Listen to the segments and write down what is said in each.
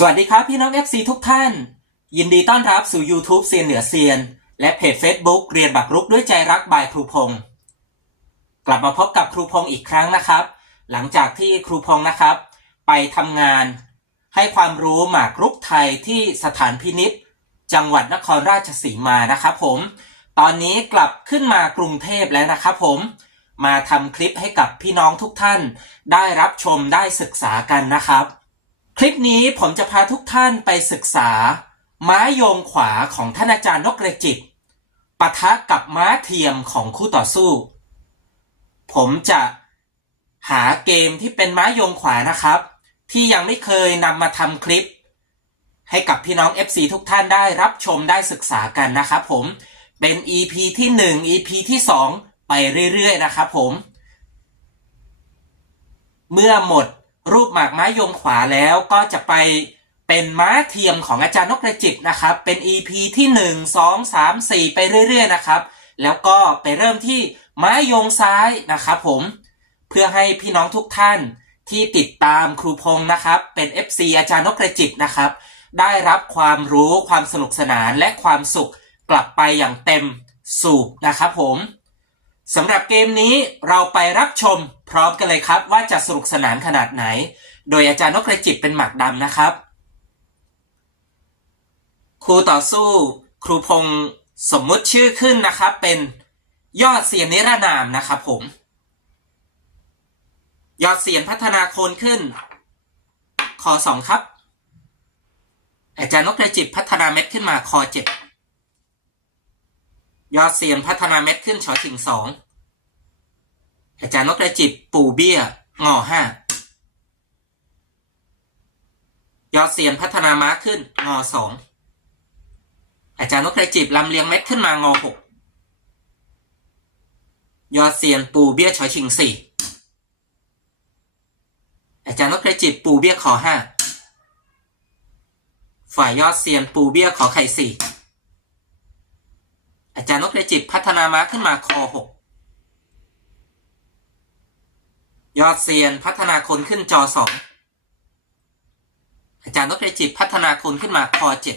สวัสดีครับพี่น้อง FC ทุกท่าน ยินดีต้อนรับสู่ YouTube เซียนเหนือเซียน และเพจ Facebook เรียนบักรุกด้วยใจรักบายครูพงศ์กลับมาพบกับครูพงศ์อีกครั้งนะครับ หลังจากที่ครูพงศ์นะครับ ไปทำงาน ให้ความรู้หมากรุกไทยที่สถานพินิษจังหวัดนครราชสีมานะครับผม ตอนนี้กลับขึ้นมากรุงเทพแล้วนะครับผมมาทำคลิปให้กับพี่น้องทุกท่าน ได้รับชมได้ศึกษากันนะครับ คลิปนี้ผมจะพาทุกท่านไปศึกษา ม้าโยงขวาของท่านอาจารย์นกกระจิตปะทะกับม้าเทียมของคู่ต่อสู้ ผมจะหาเกมที่เป็นม้าโยงขวานะครับ ที่ยังไม่เคยนำมาทำคลิป ให้กับพี่น้อง FC ทุกท่านได้รับชมได้ศึกษากันนะครับผมเป็น EP ที่ 1 EP ที่ 2 ไปเรื่อยๆ นะครับผม เมื่อหมด รูปหมากไม้ยงขวาแล้วก็จะไปเป็นม้าเทียมของอาจารย์นกกระจิตนะครับ เป็น EP ที่ 1 2 3 4 ไปเรื่อย ๆ นะครับ แล้วก็ไปเริ่มที่ม้ายงซ้ายนะครับผม เพื่อให้พี่น้องทุกท่านที่ติดตามครูพงศ์นะครับ เป็น FC อาจารย์นกกระจิตนะครับ ได้รับความรู้ความสนุกสนานและความสุขกลับไปอย่างเต็มสูบนะครับผม สำหรับเกมนี้เราไปรับชมพร้อมกันเลยครับว่าจะสนุกสนานขนาดไหน โดยอาจารย์นกกระจิตเป็นหมากดำนะครับ ครูต่อสู้ ครูพงศ์สมมุติชื่อขึ้นนะครับ เป็นยอดเสียนนิรนามนะครับผม ยอดเสียนพัฒนาโคนขึ้นคอสองครับ อาจารย์นกกระจิตพัฒนาเม็ดขึ้นมาคอเจ็ด ยอดเซียนพัฒนาเม็ดขึ้นชอชิงสองอาจารย์นกกระจิบปู่เบี้ยงอห้ายอดเซียนพัฒนาม้าขึ้นงอสองอาจารย์นกกระจิบลำเลียงเม็ดขึ้นมางอหกยอดเซียนปู่เบี้ยชอชิงสี่อาจารย์นกกระจิบปู่เบี้ยขอห้าฝ่ายยอดเซียนปู่เบี้ยขอไข่สี่ จารย์นกกรจิบพัฒนาม้าขึ้นมาคอหกยอดเซียนพัฒนาคนขึ้นจอสองอาจารย์นกกรจิบพัฒนาคนขึ้นมาคอเจ็ด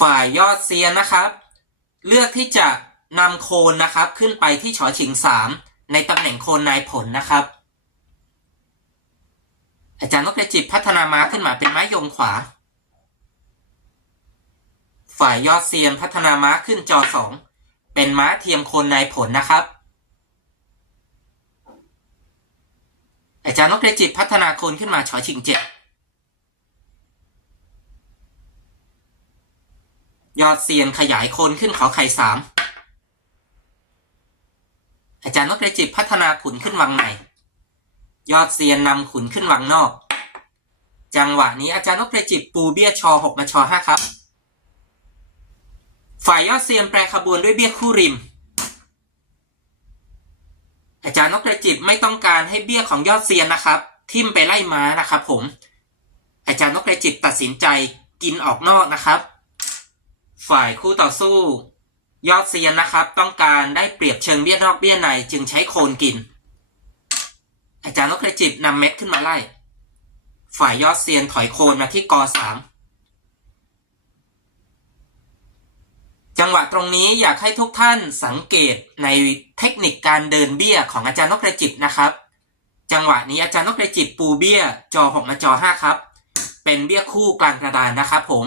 ฝ่ายยอดเซียนนะครับ เลือกที่จะนำโคนนะครับขึ้นไปที่ฉอชิงสามในตำแหน่งโคนนายผลนะครับ อาจารย์นกกรจิบพัฒนาม้าขึ้นมาเป็นไม้โยงขวา ฝ่ายยอดเซียนพัฒนาม้าขึ้นจอสอง เป็นม้าเทียมโคนนายผลนะครับ อาจารย์นกกระจิตพัฒนาโคนขึ้นมาชอชิงเจ็ดยอดเซียนขยายโคนขึ้นขอไข่สามอาจารย์นกกระจิตพัฒนาขุนขึ้นวังในยอดเซียนนำขุนขึ้นวังนอก จังหวะนี้อาจารย์นกกระจิตปูเบี้ยชอหกมาชอห้าครับ ฝ่ายยอดเซียนแปรขบวนด้วยเบี้ยคู่ริม อาจารย์นกกระจิบไม่ต้องการให้เบี้ยของยอดเซียนนะครับ ทิ่มไปไล่ม้านะครับผม อาจารย์นกกระจิบตัดสินใจกินออกนอกนะครับ ฝ่ายคู่ต่อสู้ ยอดเซียนนะครับ ต้องการได้เปรียบเชิงเบี้ยนอกเบี้ยในจึงใช้โคนกิน อาจารย์นกกระจิบนำเม็ดขึ้นมาไล่ ฝ่ายยอดเซียนถอยโคนมาที่กอสาม จังหวะตรงนี้อยากให้ทุกท่านสังเกตในเทคนิคการเดินเบี้ยของอาจารย์นกกระจิบนะครับ จังหวะนี้อาจารย์นกกระจิบปูเบี้ยจอหกมาจอห้าครับ เป็นเบี้ยคู่กลางกระดานนะครับผม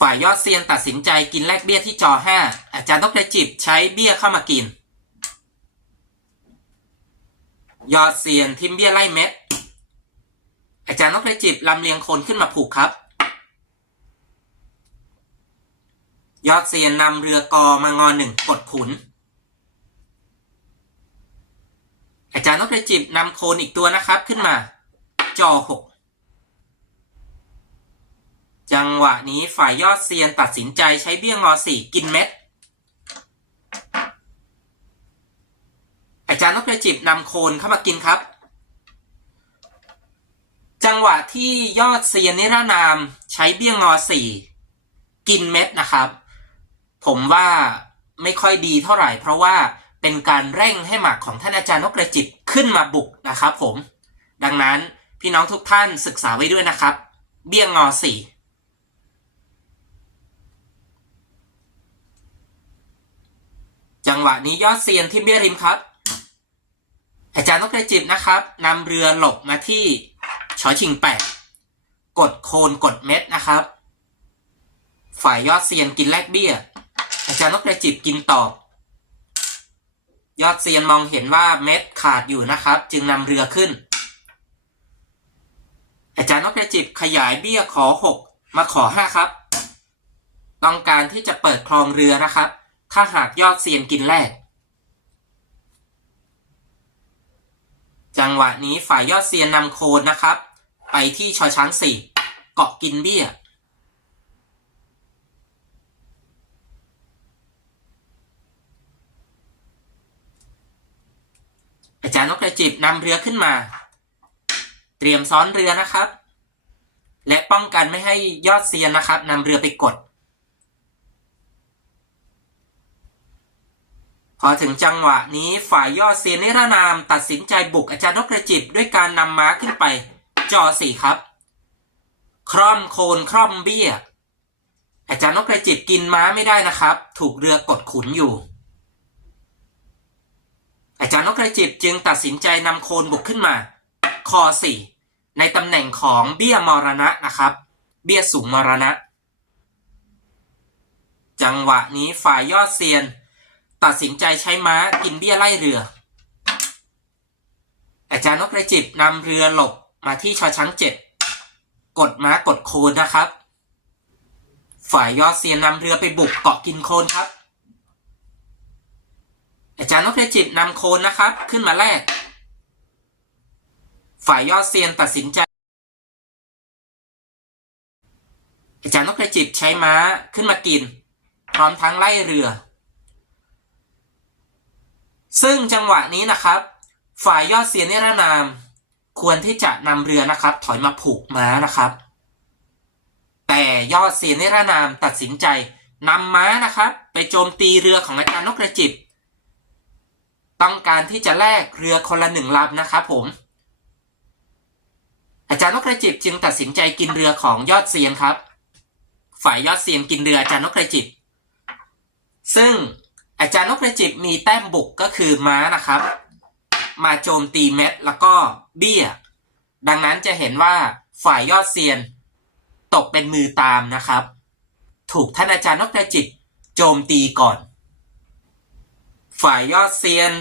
ฝ่ายยอดเซียนตัดสินใจกินแลกเบี้ยที่จอห้าอาจารย์นกกระจิบใช้เบี้ยเข้ามากิน ยอดเซียนทิมเบี้ยไล่เม็ด อาจารย์นกกระจิบลำเลียงคนขึ้นมาผูกครับ ยอดเซียนนำเรือกอมางอหนึ่งกดขุน อาจารย์นกกระจิบนำโคนอีกตัวนะครับขึ้นมา จอหกจังหวะนี้ฝ่ายยอดเซียนตัดสินใจใช้เบี้ยงอสี่กินเม็ด อาจารย์นกกระจิบนำโคนเข้ามากินครับ จังหวะที่ยอดเซียนนิรนามใช้เบี้ยงอสี่กินเม็ดนะครับ ผมว่าไม่ค่อยดีเท่าไหร่ เพราะว่าเป็นการเร่งให้หมากของท่านอาจารย์นกกระจิบขึ้นมาบุกนะครับผม ดังนั้นพี่น้องทุกท่านศึกษาไว้ด้วยนะครับ เบี้ยงงอสี่จังหวะนี้ยอดเซียนที่เบี้ยริมครับ อาจารย์นกกระจิบนะครับนำเรือหลบมาที่ชอชิงแปดกดโคนกดเม็ดนะครับ ฝ่ายยอดเซียนกินแลกเบี้ย อาจารย์นกกระจิบกินตอบ ยอดเซียนมองเห็นว่าเม็ดขาดอยู่นะครับ จึงนำเรือขึ้น อาจารย์นกกระจิบขยายเบี้ยขอหกมาขอห้าครับ ต้องการที่จะเปิดคลองเรือนะครับ ถ้าหากยอดเซียนกินแรก จังหวะนี้ฝ่ายยอดเซียนนำโคนนะครับ ไปที่ชอช้างสี่เกาะกินเบี้ย อารย์นกกระจิบนำเรือขึ้นมา เตรียมซ้อนเรือนะครับ และป้องกันไม่ให้ยอดเซียนนะครับนำเรือไปกด พอถึงจังหวะนี้ฝ่ายยอดเซียนนิรนาม ตัดสินใจบุกอาจารย์นกกระจิบด้วยการนำม้าขึ้นไปจอสี่ครับ คร่อมโคนคร่อมเบี้ย อาจารย์นกกระจิบกินม้าไม่ได้นะครับ ถูกเรือกดขุนอยู่ อาจารย์นกกระจิบจึงตัดสินใจนำโคนบุกขึ้นมาคอสี่ในตำแหน่งของเบี้ยมรณะนะครับ เบี้ยสูงมรณะ จังหวะนี้ฝ่ายยอดเซียน ตัดสินใจใช้ม้ากินเบี้ยไล่เรือ อาจารย์นกกระจิบนำเรือหลบมาที่ชอช้างเจ็ดกดม้ากดโคนนะครับ ฝ่ายยอดเซียนนำเรือไปบุกเกาะกินโคนครับ อาจารย์นพจิตนำโคนนะครับ ขึ้นมาแรก ฝ่ายยอดเซียนตัดสินใจ อาจารย์นพจิตใช้ม้าขึ้นมากิน พร้อมทั้งไล่เรือ ซึ่งจังหวะนี้นะครับ ฝ่ายยอดเซียนนิรนาม ควรที่จะนำเรือนะครับ ถอยมาผูกม้านะครับ แต่ยอดเซียนนิรนามตัดสินใจนำม้านะครับ ไปโจมตีเรือของอาจารย์นกกระจิบ ต้องการที่จะแลกเรือคนละหนึ่งลำนะครับผม อาจารย์นกกระจิบจึงตัดสินใจกินเรือของยอดเซียนครับ ฝ่ายยอดเซียนกินเรืออาจารย์นกกระจิบ ซึ่งอาจารย์นกกระจิบมีแต้มบุกก็คือม้านะครับ มาโจมตีเม็ดแล้วก็เบี้ย ดังนั้นจะเห็นว่าฝ่ายยอดเซียน ตกเป็นมือตามนะครับ ถูกท่านอาจารย์นกกระจิบโจมตีก่อน ฝ่ายยอดเซียน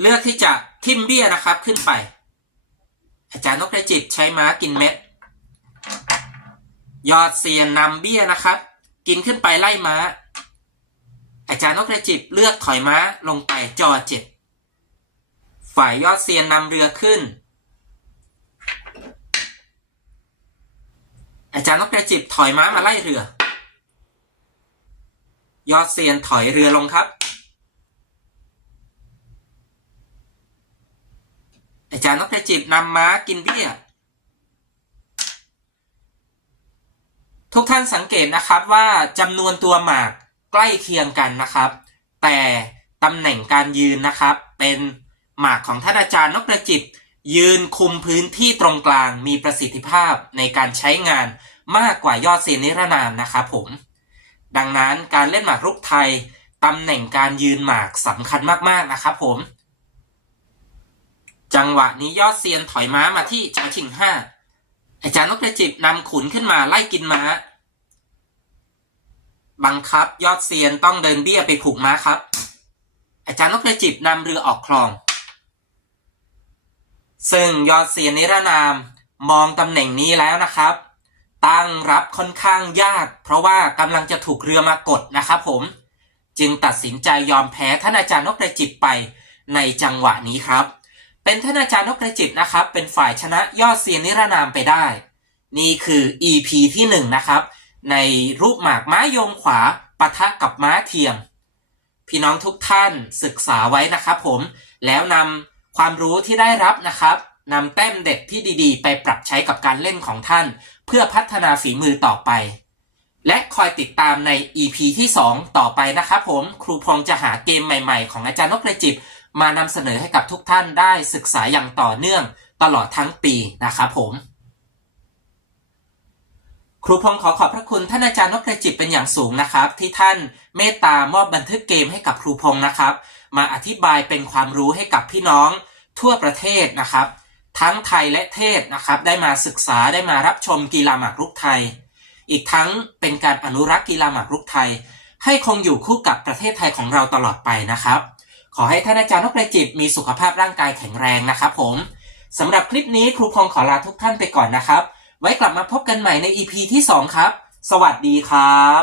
เลือกที่จะทิมเบี้ยนะครับขึ้นไป อาจารย์นกกระจิบใช้ม้ากินเม็ด ยอดเซียนนำเบี้ยนะครับ กินขึ้นไปไล่ม้า อาจารย์นกกระจิบเลือกถอยม้าลงไปจอเจ็ดฝ่ายยอดเซียนนำเรือขึ้น อาจารย์นกกระจิบถอยม้ามาไล่เรือ ยอดเซียนถอยเรือลงครับ อาจารย์นกกระจิบนำม้ากินเบี้ย ทุกท่านสังเกตนะครับว่าจำนวนตัวหมากใกล้เคียงกันนะครับ แต่ตำแหน่งการยืนนะครับ เป็นหมากของท่านอาจารย์นกกระจิบยืนคุมพื้นที่ตรงกลางมีประสิทธิภาพในการใช้งานมากกว่ายอดเซียนนิรนามนะครับผม ดังนั้นการเล่นหมากรุกไทยตำแหน่งการยืนหมากสำคัญมากๆนะครับผม จังหวะนี้ยอดเซียนถอยม้ามาที่ชอชิงห้าอาจารย์นกกระจิบนำขุนขึ้นมาไล่กินม้า บังคับยอดเซียนต้องเดินเบี้ยไปผูกม้าครับ อาจารย์นกกระจิบนำเรือออกคลอง ซึ่งยอดเซียนนิรนามมองตำแหน่งนี้แล้วนะครับ ตั้งรับค่อนข้างยาก เพราะว่ากำลังจะถูกเรือมากดนะครับผม จึงตัดสินใจยอมแพ้ท่านอาจารย์นกกระจิบไปในจังหวะนี้ครับ เป็นท่านอาจารย์นกกระจิบนะครับ เป็นฝ่ายชนะยอดเซียนนิรนามไปได้ นี่คือ EP ที่หนึ่งนะครับ ในรูปหมากม้าโยงขวาปะทะกับม้าเทียม พี่น้องทุกท่านศึกษาไว้นะครับผม แล้วนำความรู้ที่ได้รับนะครับนำแต้มเด็ดที่ดีๆ ไปปรับใช้กับการเล่นของท่าน เพื่อพัฒนาฝีมือต่อไป และคอยติดตามใน EP ที่ 2 ต่อไปนะครับผม ครูพงษ์จะหาเกมใหม่ๆ ของอาจารย์นกกระจิบ มานำเสนอให้กับทุกท่านได้ศึกษาอย่างต่อเนื่องตลอดทั้งปีนะครับผมครูพงษ์ขอขอบพระคุณท่านอาจารย์นกกระจิบเป็นอย่างสูงนะครับ ที่ท่านเมตตามอบบันทึกเกมให้กับครูพงษ์นะครับ มาอธิบายเป็นความรู้ให้กับพี่น้องทั่วประเทศนะครับ ทั้งไทยและเทศนะครับ ได้มาศึกษาได้มารับชมกีฬาหมากรุกไทย อีกทั้งเป็นการอนุรักษ์กีฬาหมากรุกไทย ให้คงอยู่คู่กับประเทศไทยของเราตลอดไปนะครับ ขอให้ท่านอาจารย์นกประจิบมีสุขภาพร่างกายแข็งแรงนะครับผมสำหรับคลิปนี้ครูพงขอลาทุกท่านไปก่อนนะครับ ไว้กลับมาพบกันใหม่ใน EP ที่ 2 ครับ สวัสดีครับ